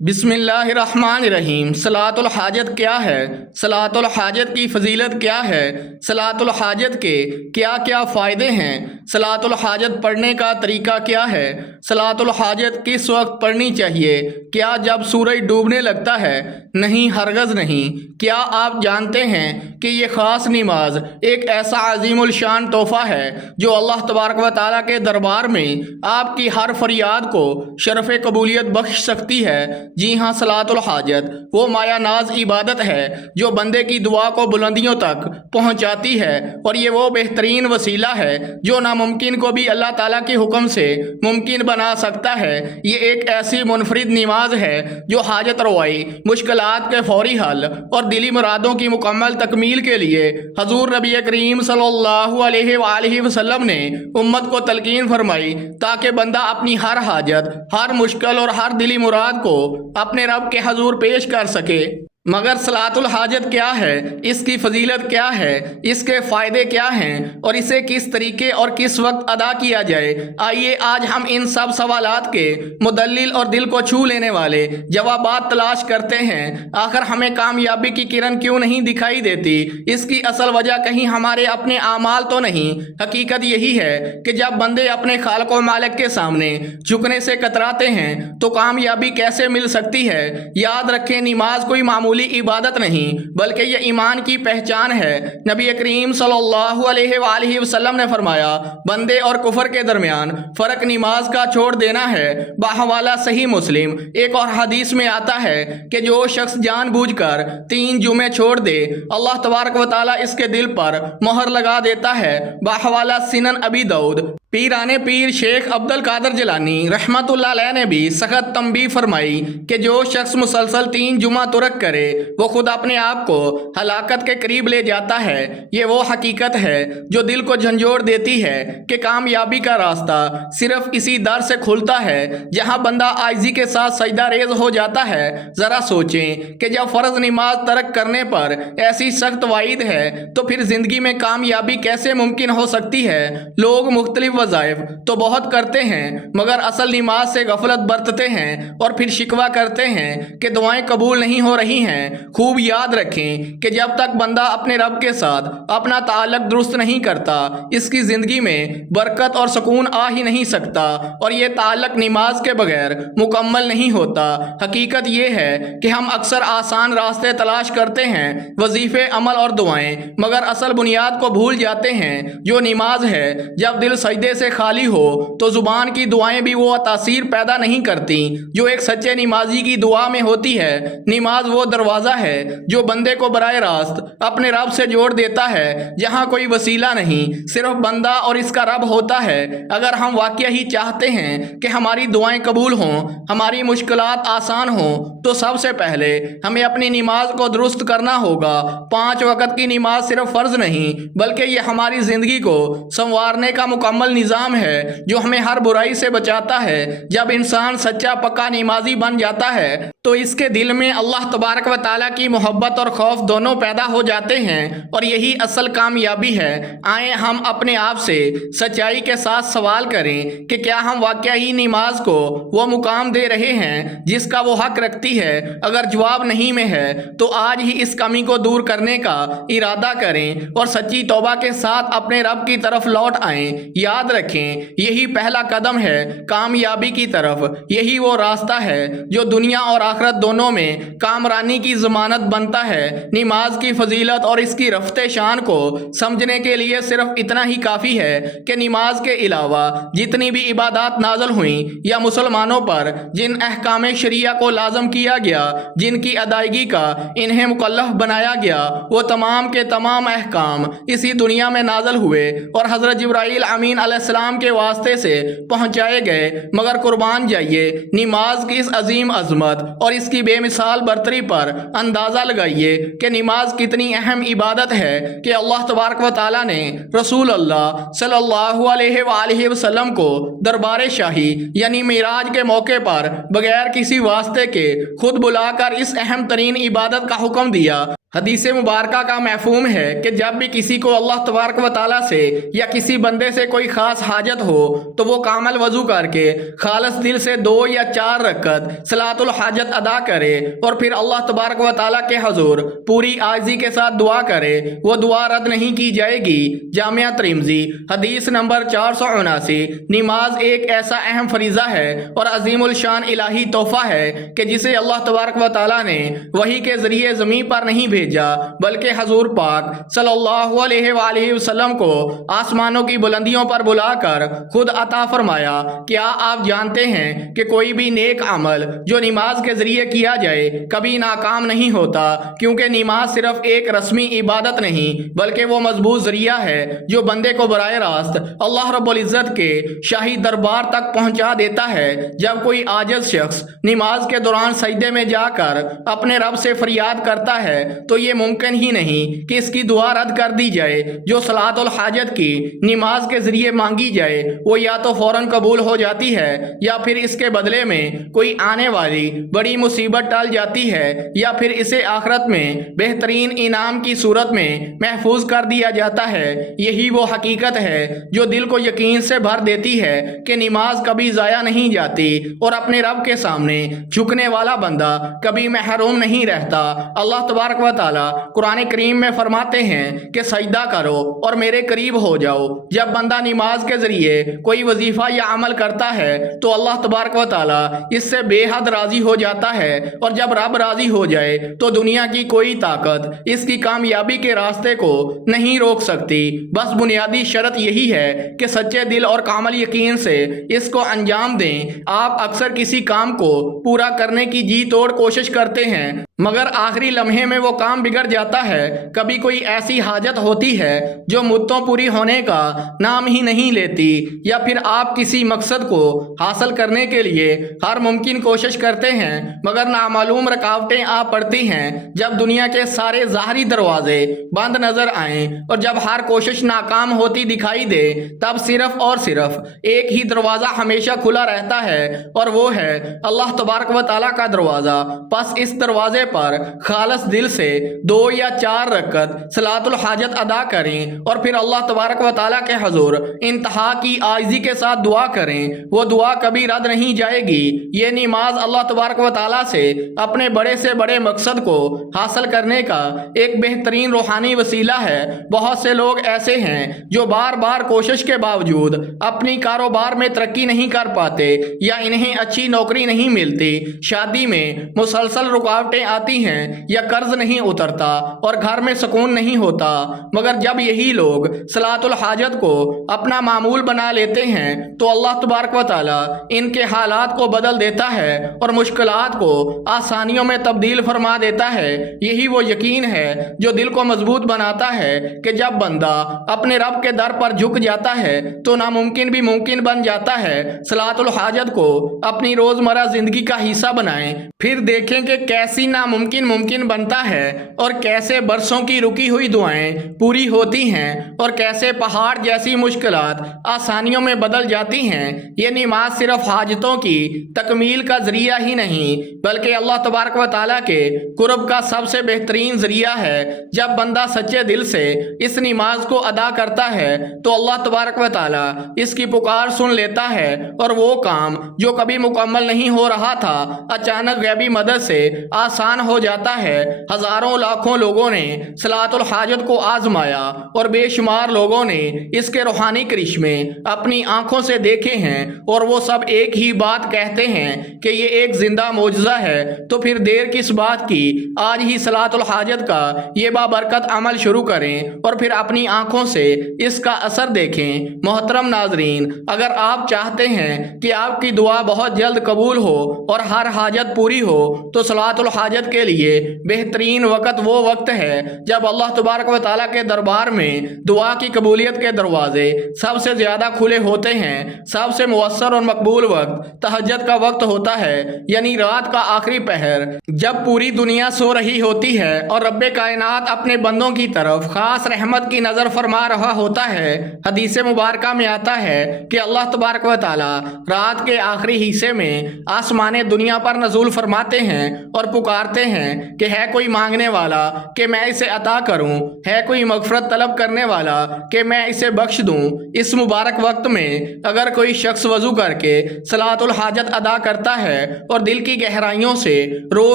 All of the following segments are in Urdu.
بسم اللہ الرحمن الرحیم۔ صلاۃ الحاجت کیا ہے؟ صلاۃ الحاجت کی فضیلت کیا ہے؟ صلاۃ الحاجت کے کیا کیا فائدے ہیں؟ صلاۃ الحاجت پڑھنے کا طریقہ کیا ہے؟ صلاۃ الحاجت کس وقت پڑھنی چاہیے؟ کیا جب سورج ڈوبنے لگتا ہے؟ نہیں، ہرگز نہیں۔ کیا آپ جانتے ہیں کہ یہ خاص نماز ایک ایسا عظیم الشان تحفہ ہے جو اللہ تبارک و تعالیٰ کے دربار میں آپ کی ہر فریاد کو شرف قبولیت بخش سکتی ہے؟ جی ہاں، صلاۃ الحاجت وہ مایا ناز عبادت ہے جو بندے کی دعا کو بلندیوں تک پہنچاتی ہے، اور یہ وہ بہترین وسیلہ ہے جو ناممکن کو بھی اللہ تعالیٰ کے حکم سے ممکن بنا سکتا ہے۔ یہ ایک ایسی منفرد نماز ہے جو حاجت روائی، مشکلات کے فوری حل اور دلی مرادوں کی مکمل تکمیل کے لیے حضور نبی کریم صلی اللہ علیہ وآلہ وسلم نے امت کو تلقین فرمائی، تاکہ بندہ اپنی ہر حاجت، ہر مشکل اور ہر دلی مراد کو اپنے رب کے حضور پیش کر سکے۔ مگر صلاۃ الحاجت کیا ہے؟ اس کی فضیلت کیا ہے؟ اس کے فائدے کیا ہیں؟ اور اسے کس طریقے اور کس وقت ادا کیا جائے؟ آئیے آج ہم ان سب سوالات کے مدلل اور دل کو چھو لینے والے جوابات تلاش کرتے ہیں۔ آخر ہمیں کامیابی کی کرن کیوں نہیں دکھائی دیتی؟ اس کی اصل وجہ کہیں ہمارے اپنے اعمال تو نہیں۔ حقیقت یہی ہے کہ جب بندے اپنے خالق و مالک کے سامنے جھکنے سے کتراتے ہیں تو کامیابی کیسے مل سکتی ہے؟ یاد رکھیں، نماز کوئی معمولی عبادت نہیں بلکہ یہ ایمان کی پہچان ہے۔ نبی کریم صلی اللہ علیہ وآلہ وسلم نے فرمایا، بندے اور کفر کے درمیان فرق نماز کا چھوڑ دینا ہے۔ بحوالہ صحیح مسلم ایک اور حدیث میں آتا ہے کہ جو شخص جان بوجھ کر 3 جمعے چھوڑ دے، اللہ تبارک و تعالیٰ اس کے دل پر مہر لگا دیتا ہے۔ بحوالہ سنن ابی داؤد پیرانے پیر شیخ عبد القادر جیلانی رحمۃ اللہ علیہ نے بھی سخت تنبیہ فرمائی کہ جو شخص مسلسل 3 جمعہ ترک کرے وہ خود اپنے آپ کو ہلاکت کے قریب لے جاتا ہے۔ یہ وہ حقیقت ہے جو دل کو جھنجھوڑ دیتی ہے کہ کامیابی کا راستہ صرف اسی در سے کھلتا ہے جہاں بندہ عاجزی کے ساتھ سجدہ ریز ہو جاتا ہے۔ ذرا سوچیں کہ جب فرض نماز ترک کرنے پر ایسی سخت وعید ہے تو پھر زندگی میں کامیابی کیسے ممکن ہو سکتی ہے؟ لوگ مختلف وظائف تو بہت کرتے ہیں مگر اصل نماز سے غفلت برتتے ہیں اور پھر شکوہ کرتے ہیں کہ دعائیں قبول نہیں ہو رہی ہیں۔ خوب یاد رکھیں کہ جب تک بندہ اپنے رب کے ساتھ اپنا تعلق درست نہیں کرتا، اس کی زندگی میں برکت اور سکون آ ہی نہیں سکتا، اور یہ تعلق نماز کے بغیر مکمل نہیں ہوتا۔ حقیقت یہ ہے کہ ہم اکثر آسان راستے تلاش کرتے ہیں، وظیفے، عمل اور دعائیں، مگر اصل بنیاد کو بھول جاتے ہیں جو نماز ہے۔ جب دل سجدے سے خالی ہو تو زبان کی دعائیں بھی وہ تاثیر پیدا نہیں کرتی جو ایک سچے نمازی کی دعا میں ہوتی ہے۔ نماز وہ دروازہ ہے جو بندے کو براہ راست اپنے رب سے جوڑ دیتا ہے، جہاں کوئی وسیلہ نہیں، صرف بندہ اور اس کا رب ہوتا ہے۔ اگر ہم واقعہ ہی چاہتے ہیں کہ ہماری دعائیں قبول ہوں، ہماری مشکلات آسان ہوں، تو سب سے پہلے ہمیں اپنی نماز کو درست کرنا ہوگا۔ 5 وقت کی نماز صرف فرض نہیں بلکہ یہ ہماری زندگی کو سنوارنے کا مکمل نظام ہے جو ہمیں ہر برائی سے بچاتا ہے۔ جب انسان سچا پکا نمازی بن جاتا ہے تو اس کے دل میں اللہ تبارک و تعالیٰ کی محبت اور خوف دونوں پیدا ہو جاتے ہیں، اور یہی اصل کامیابی ہے۔ آئیں ہم اپنے آپ سے سچائی کے ساتھ سوال کریں کہ کیا ہم واقعہ ہی نماز کو وہ مقام دے رہے ہیں جس کا وہ حق رکھتی ہے؟ اگر جواب نہیں میں ہے تو آج ہی اس کمی کو دور کرنے کا ارادہ کریں اور سچی توبہ کے ساتھ اپنے رب کی طرف لوٹ آئیں۔ یاد رکھیں، یہی پہلا قدم ہے کامیابی کی طرف۔ یہی وہ راستہ ہے جو دنیا اور آخرت دونوں میں کامرانی کی ضمانت بنتا ہے۔ نماز کی فضیلت اور اس کی رفع شان کو سمجھنے کے لیے صرف اتنا ہی کافی ہے کہ نماز کے علاوہ جتنی بھی عبادات نازل ہوئیں یا مسلمانوں پر جن احکام شریعہ کو لازم کیا گیا، جن کی ادائیگی کا انہیں مکلف بنایا گیا، وہ تمام کے تمام احکام اسی دنیا میں نازل ہوئے اور حضرت جبرائیل امین علیہ السلام کے واسطے سے پہنچائے گئے۔ مگر قربان جائیے، نماز کی اس عظیم عظمت اور اس کی بے مثال برتری پر اندازہ لگائیے کہ نماز کتنی اہم عبادت ہے کہ اللہ تبارک و تعالیٰ نے رسول اللہ صلی اللہ علیہ وآلہ وسلم کو دربار شاہی یعنی معراج کے موقع پر بغیر کسی واسطے کے خود بلا کر اس اہم ترین عبادت کا حکم دیا۔ حدیث مبارکہ کا مفہوم ہے کہ جب بھی کسی کو اللہ تبارک و تعالیٰ سے یا کسی بندے سے کوئی خاص حاجت ہو تو وہ کامل وضو کر کے خالص دل سے 2 یا 4 رکعت صلاۃ الحاجت ادا کرے اور پھر اللہ تبارک و تعالیٰ کے حضور پوری عاجزی کے ساتھ دعا کرے، وہ دعا رد نہیں کی جائے گی۔ جامعہ ترمذی حدیث نمبر 479۔ نماز ایک ایسا اہم فریضہ ہے اور عظیم الشان الہی تحفہ ہے کہ جسے اللہ تبارک و تعالیٰ نے وحی کے ذریعے زمین پر نہیں بھیجا بلکہ حضور پاک صلی اللہ علیہ وآلہ وسلم کو آسمانوں کی بلندیوں پر بلا کر خود عطا فرمایا۔ کیا آپ جانتے ہیں کہ کوئی بھی نیک عمل جو نماز کے ذریعے کیا جائے کبھی ناکام نہیں ہوتا، کیونکہ نماز صرف ایک رسمی عبادت نہیں بلکہ وہ مضبوط ذریعہ ہے جو بندے کو براہ راست اللہ رب العزت کے شاہی دربار تک پہنچا دیتا ہے۔ جب کوئی عاجز شخص نماز کے دوران سجدے میں جا کر اپنے رب سے فریاد کرتا ہے تو یہ ممکن ہی نہیں کہ اس کی دعا رد کر دی جائے۔ جو صلاۃ الحاجت کی نماز کے ذریعے مانگی جائے وہ یا تو فوراً قبول ہو جاتی ہے یا پھر اس کے بدلے میں کوئی آنے والی بڑی مصیبت ٹال جاتی ہے یا پھر اسے آخرت میں بہترین انعام کی صورت میں محفوظ کر دیا جاتا ہے۔ یہی وہ حقیقت ہے جو دل کو یقین سے بھر دیتی ہے کہ نماز کبھی ضائع نہیں جاتی اور اپنے رب کے سامنے جھکنے والا بندہ کبھی محروم نہیں رہتا۔ اللہ تبارک و تعالیٰ قرآن کریم میں فرماتے ہیں کہ سجدہ کرو اور میرے قریب ہو جاؤ۔ جب بندہ نماز کے ذریعے کوئی وظیفہ یا عمل کرتا ہے تو اللہ تبارک و تعالیٰ اس سے بے حد راضی ہو جاتا ہے، اور جب رب راضی ہو جائے تو دنیا کی کوئی طاقت اس کی کامیابی کے راستے کو نہیں روک سکتی۔ بس بنیادی شرط یہی ہے کہ سچے دل اور کامل یقین سے اس کو انجام دیں۔ آپ اکثر کسی کام کو پورا کرنے کی جی توڑ کوشش کرتے ہیں مگر آخری لمحے میں وہ کام بگڑ جاتا ہے۔ کبھی کوئی ایسی حاجت ہوتی ہے جو مدتوں پوری ہونے کا نام ہی نہیں لیتی، یا پھر آپ کسی مقصد کو حاصل کرنے کے لیے ہر ممکن کوشش کرتے ہیں مگر نامعلوم رکاوٹیں آ پڑتی ہیں۔ جب دنیا کے سارے ظاہری دروازے بند نظر آئیں اور جب ہر کوشش ناکام ہوتی دکھائی دے تب صرف اور صرف ایک ہی دروازہ ہمیشہ کھلا رہتا ہے اور وہ ہے اللہ تبارک و تعالیٰ کا دروازہ۔ پس اس دروازے پر خالص دل سے 2 یا 4 رکعت صلاۃ الحاجت ادا کریں اور پھر اللہ تبارک و تعالیٰ کے حضور انتہا کی عاجزی کے ساتھ دعا کریں۔ وہ دعا کبھی رد نہیں جائے گی۔ یہ نماز اللہ تبارک و تعالیٰ سے اپنے بڑے سے بڑے مقصد کو حاصل کرنے کا ایک بہترین روحانی وسیلہ ہے۔ بہت سے لوگ ایسے ہیں جو بار بار کوشش کے باوجود اپنی کاروبار میں ترقی نہیں کر پاتے یا انہیں اچھی نوکری نہیں ملتی، شادی میں مسلسل رکاوٹیں آتی ہیں یا قرض نہیں اترتا اور گھر میں سکون نہیں ہوتا۔ مگر جب یہی لوگ صلاۃ الحاجت کو اپنا معمول بنا لیتے ہیں تو اللہ تبارک و تعالیٰ ان کے حالات کو بدل دیتا ہے اور مشکلات کو آسانیوں میں تبدیل فرما دیتا ہے۔ یہی وہ یقین ہے جو دل کو مضبوط بناتا ہے کہ جب بندہ اپنے رب کے در پر جھک جاتا ہے تو ناممکن بھی ممکن بن جاتا ہے۔ صلاۃ الحاجت کو اپنی روزمرہ زندگی کا حصہ بنائیں، پھر دیکھیں کہ کیسی ناممکن ممکن بنتا ہے اور کیسے برسوں کی رکی ہوئی دعائیں پوری ہوتی ہیں اور کیسے پہاڑ جیسی مشکلات آسانیوں میں بدل جاتی ہیں۔ یہ نماز صرف حاجتوں کی تکمیل کا ذریعہ ہی نہیں بلکہ اللہ تبارک و تعالیٰ کے قرب کا سب سے بہترین ذریعہ ہے۔ جب بندہ سچے دل سے اس نماز کو ادا کرتا ہے تو اللہ تبارک و تعالیٰ اس کی پکار سن لیتا ہے اور وہ کام جو کبھی مکمل نہیں ہو رہا تھا اچانک غیبی مدد سے آسان ہو جاتا ہے۔ ہزاروں لاکھوں لوگوں نے صلاۃ الحاجت کو آزمایا اور بے شمار لوگوں نے اس کے روحانی کرشمے اپنی آنکھوں سے دیکھے ہیں اور وہ سب ایک ہی بات کہتے ہیں کہ یہ ایک زندہ معجزہ ہے۔ تو پھر دیر کس بات کی، آج ہی صلاۃ الحاجت کا یہ بابرکت عمل شروع کریں اور پھر اپنی آنکھوں سے اس کا اثر دیکھیں۔ محترم ناظرین، اگر آپ چاہتے ہیں کہ آپ کی دعا بہت جلد قبول ہو اور ہر حاجت پوری ہو تو صلاۃ الحاجت کے لیے بہترین وقت وہ وقت ہے جب اللہ تبارک و تعالیٰ کے دربار میں دعا کی قبولیت کے دروازے سب سے زیادہ کھلے ہوتے ہیں۔ سب سے مؤثر اور مقبول وقت تہجد کا وقت ہوتا ہے، یعنی رات کا آخری پہر، جب پوری دنیا سو رہی ہوتی ہے اور رب کائنات اپنے بندوں کی طرف خاص رحمت کی نظر فرما رہا ہوتا ہے۔ حدیث مبارکہ میں آتا ہے کہ اللہ تبارک و تعالیٰ رات کے آخری حصے میں آسمان دنیا پر نزول فرماتے ہیں اور پکارتے فرماتے ہیں کہ ہے کوئی مانگنے والا کہ میں اسے عطا کروں، ہے کوئی مغفرت طلب کرنے والا کہ میں اسے بخش دوں۔ اس مبارک وقت میں اگر کوئی شخص وضو کر کے صلاۃ الحاجت ادا کرتا ہے اور دل کی گہرائیوں سے رو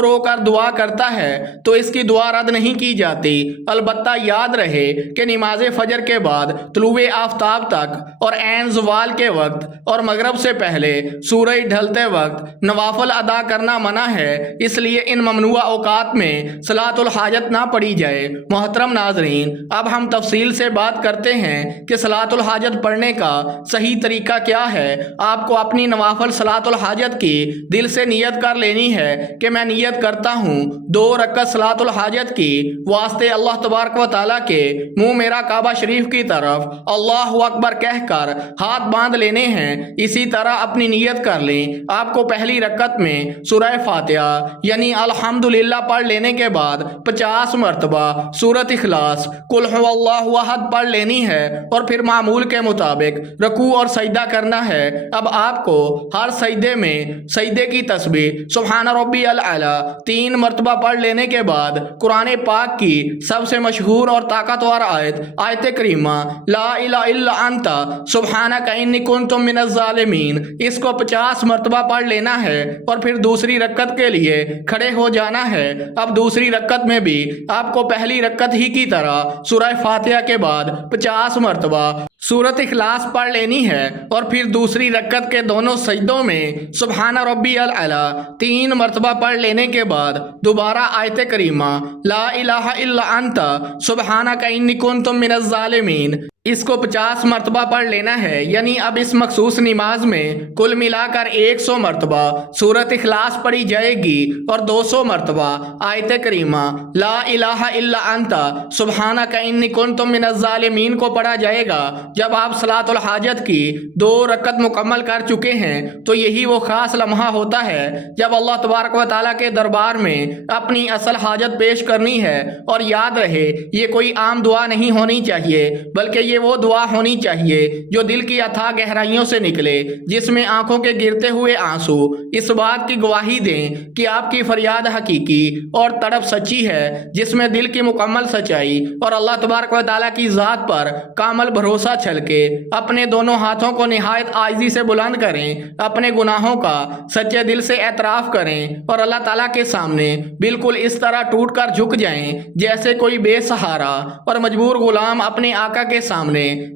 رو کر دعا کرتا ہے تو اس کی دعا رد نہیں کی جاتی۔ البتہ یاد رہے کہ نماز فجر کے بعد طلوع آفتاب تک اور عین زوال کے وقت اور مغرب سے پہلے سورج ڈھلتے وقت نوافل ادا کرنا منع ہے، اس لیے ان ممنوع اوقات میں صلاۃ الحاجت نہ پڑھی جائے۔ محترم ناظرین، اب ہم تفصیل سے بات کرتے ہیں کہ صلاۃ الحاجت پڑھنے کا صحیح طریقہ کیا ہے۔ آپ کو اپنی نوافل صلاۃ الحاجت کی دل سے نیت کر لینی ہے کہ میں نیت کرتا ہوں 2 رکعت صلاۃ الحاجت کی واسطے اللہ تبارک و تعالیٰ کے منہ میرا کعبہ شریف کی طرف اللہ اکبر کہہ کر ہاتھ باندھ لینے ہیں۔ اسی طرح اپنی نیت کر لیں۔ آپ کو پہلی رکعت میں سورہ فاتحہ یعنی الحمدللہ پڑھ لینے کے بعد 50 مرتبہ سورۃ اخلاص قل هو اللہ احد پڑھ لینی ہے اور پھر معمول کے مطابق رکوع اور سجدہ کرنا ہے۔ اب آپ کو ہر سجدے میں سجدے کی تسبیح سبحان ربی الاعلی 3 مرتبہ پڑھ لینے کے بعد قرآن پاک کی سب سے مشہور اور طاقتور آیت کریمہ لا الہ الا انت سبحانک انی کنت من الظالمین، اس کو 50 مرتبہ پڑھ لینا ہے اور پھر دوسری رکعت کے لیے کھڑے ہو جانا ہے۔ اب دوسری رکعت میں بھی آپ کو پہلی رکعت ہی کی طرح سورہ فاتحہ کے بعد 50 مرتبہ سورۃ اخلاص پڑھ لینی ہے اور پھر دوسری رکعت کے دونوں سجدوں میں سبحان ربی الاعلی 3 مرتبہ پڑھ لینے کے بعد دوبارہ آیت کریمہ لا الہ الا انت سبحانک انی کنت من الظالمین، اس کو 50 مرتبہ پڑھ لینا ہے۔ یعنی اب اس مخصوص نماز میں کل ملا کر 100 مرتبہ سورۃ اخلاص پڑھی جائے گی اور 200 مرتبہ آیت کریمہ لا الہ الا انت سبحانک انی کنت من الظالمین کو پڑھا جائے گا۔ جب آپ صلاۃ الحاجت کی 2 رکعت مکمل کر چکے ہیں تو یہی وہ خاص لمحہ ہوتا ہے جب اللہ تبارک و تعالیٰ کے دربار میں اپنی اصل حاجت پیش کرنی ہے۔ اور یاد رہے یہ کوئی عام دعا نہیں ہونی چاہیے بلکہ یہ وہ دعا ہونی چاہیے جو دل کی اتھاہ گہرائیوں سے نکلے، جس میں آنکھوں کے گرتے ہوئے آنسو اس بات کی گواہی دیں کہ آپ کی فریاد حقیقی اور تڑپ سچی ہے، جس میں دل کی مکمل سچائی اور اللہ تبارک و تعالیٰ کی ذات پر کامل بھروسہ چھلکے۔ اپنے دونوں ہاتھوں کو نہایت عاجزی سے بلند کریں، اپنے گناہوں کا سچے دل سے اعتراف کریں اور اللہ تعالیٰ کے سامنے بالکل اس طرح ٹوٹ کر جھک جائیں جیسے کوئی بے سہارا اور مجبور غلام اپنے آقا کے سامنے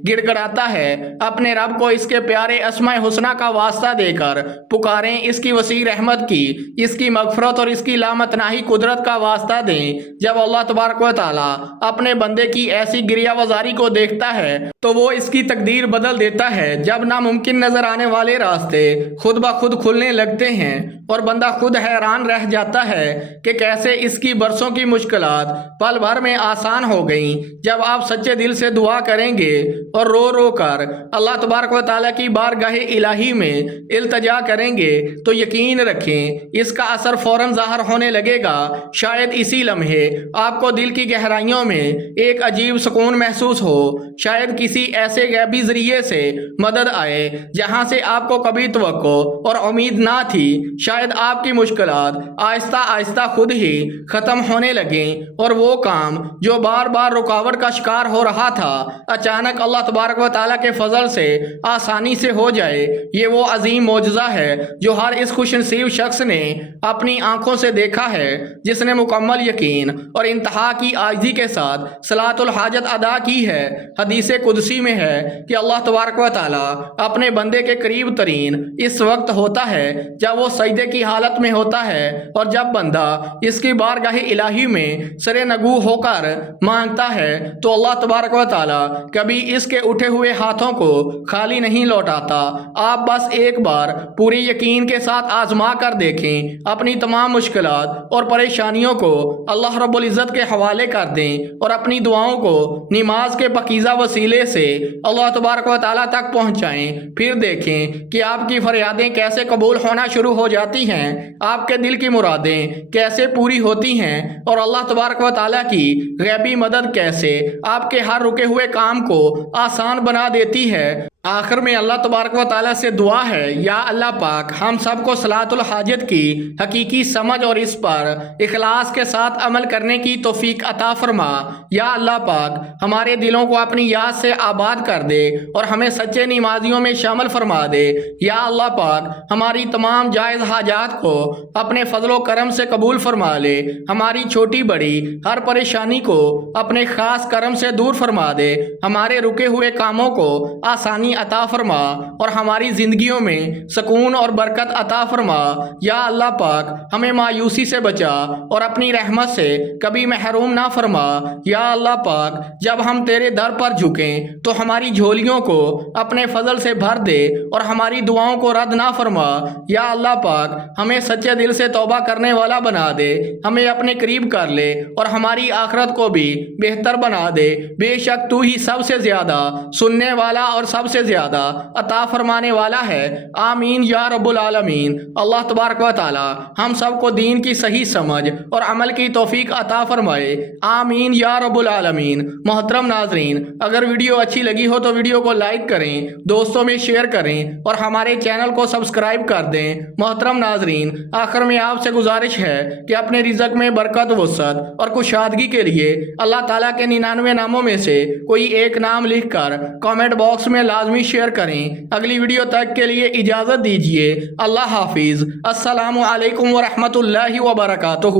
گڑ گڑاتا ہے۔ اپنے رب کو اس کے پیارے اسماء حسنہ کا واسطہ دے کر پکاریں، اس کی وسیع رحمت کی، اس کی مغفرت اور اس کی لامتناہی قدرت کا واسطہ دیں۔ جب اللہ تبارک و تعالیٰ اپنے بندے کی ایسی گریہ وزاری کو دیکھتا ہے تو وہ اس کی تقدیر بدل دیتا ہے۔ جب ناممکن نظر آنے والے راستے خود بخود کھلنے لگتے ہیں اور بندہ خود حیران رہ جاتا ہے کہ کیسے اس کی برسوں کی مشکلات پل بھر میں آسان ہو گئیں۔ جب آپ سچے دل سے دعا کریں گے اور رو رو کر اللہ تبارک و تعالیٰ کی بارگاہ الہی میں التجا کریں گے تو یقین رکھیں اس کا اثر فوراً ظاہر ہونے لگے گا۔ شاید اسی لمحے آپ کو دل کی گہرائیوں میں ایک عجیب سکون محسوس ہو، شاید کسی ایسے غیبی ذریعے سے مدد آئے جہاں سے آپ کو کبھی توقع اور امید نہ تھی۔ شاید آپ کی مشکلات آہستہ آہستہ خود ہی ختم ہونے لگیں اور وہ کام جو بار بار رکاوٹ کا شکار ہو رہا تھا اچانک اللہ تبارک و تعالیٰ کے فضل سے آسانی سے ہو جائے۔ یہ وہ عظیم معجزہ ہے جو ہر اس خوش نصیب شخص نے اپنی آنکھوں سے دیکھا ہے جس نے مکمل یقین اور انتہا کی عاجزی کے ساتھ صلاۃ الحاجت ادا کی ہے۔ حدیث قدسی میں ہے کہ اللہ تبارک و تعالیٰ اپنے بندے کے قریب ترین اس وقت ہوتا ہے جب وہ سجدے کی حالت میں ہوتا ہے اور جب بندہ اس کی بارگاہ الہی میں سر نگو ہو کر مانگتا ہے تو اللہ تبارک و تعالیٰ کبھی اس کے اٹھے ہوئے ہاتھوں کو خالی نہیں لوٹاتا۔ آپ بس ایک بار پوری یقین کے ساتھ آزما کر دیکھیں، اپنی تمام مشکلات اور پریشانیوں کو اللہ رب العزت کے حوالے کر دیں اور اپنی دعاؤں کو نماز کے پاکیزہ وسیلے سے اللہ تبارک و تعالیٰ تک پہنچائیں۔ پھر دیکھیں کہ آپ کی فریادیں کیسے قبول ہونا شروع ہو جاتی ہیں، آپ کے دل کی مرادیں کیسے پوری ہوتی ہیں اور اللہ تبارک و تعالیٰ کی غیبی مدد کیسے آپ کے ہر رکے ہوئے کام کو آسان بنا دیتی ہے۔ آخر میں اللہ تبارک و تعالیٰ سے دعا ہے، یا اللہ پاک ہم سب کو صلاۃ الحاجت کی حقیقی سمجھ اور اس پر اخلاص کے ساتھ عمل کرنے کی توفیق عطا فرما۔ یا اللہ پاک ہمارے دلوں کو اپنی یاد سے آباد کر دے اور ہمیں سچے نمازیوں میں شامل فرما دے۔ یا اللہ پاک ہماری تمام جائز حاجات کو اپنے فضل و کرم سے قبول فرما لے، ہماری چھوٹی بڑی ہر پریشانی کو اپنے خاص کرم سے دور فرما دے، ہمارے رکے ہوئے کاموں کو آسانی عطا فرما اور ہماری زندگیوں میں سکون اور برکت عطا فرما۔ یا اللہ پاک ہمیں مایوسی سے بچا اور اپنی رحمت سے کبھی محروم نہ فرما۔ یا اللہ پاک جب ہم تیرے در پر جھکیں تو ہماری جھولیوں کو اپنے فضل سے بھر دے اور ہماری دعاؤں کو رد نہ فرما۔ یا اللہ پاک ہمیں سچے دل سے توبہ کرنے والا بنا دے، ہمیں اپنے قریب کر لے اور ہماری آخرت کو بھی بہتر بنا دے۔ بے شک تو ہی سب سے زیادہ سننے والا اور سب سے زیادہ عطا فرمانے والا ہے۔ آمین یا رب العالمین۔ اللہ تبارک و تعالی ہم سب کو دین کی صحیح سمجھ اور عمل کی توفیق عطا فرمائے۔ آمین یا رب العالمین۔ محترم ناظرین، اگر ویڈیو اچھی لگی ہو تو ویڈیو کو لائک کریں، دوستوں میں شیئر کریں اور ہمارے چینل کو سبسکرائب کر دیں۔ محترم ناظرین، آخر میں آپ سے گزارش ہے کہ اپنے رزق میں برکت، وسعت اور کشادگی کے لیے اللہ تعالیٰ کے 99 ناموں میں سے کوئی ایک نام لکھ کر کامنٹ باکس میں لازمی شیئر کریں۔ اگلی ویڈیو تک کے لیے اجازت دیجیے۔ اللہ حافظ۔ السلام علیکم ورحمۃ اللہ وبرکاتہ۔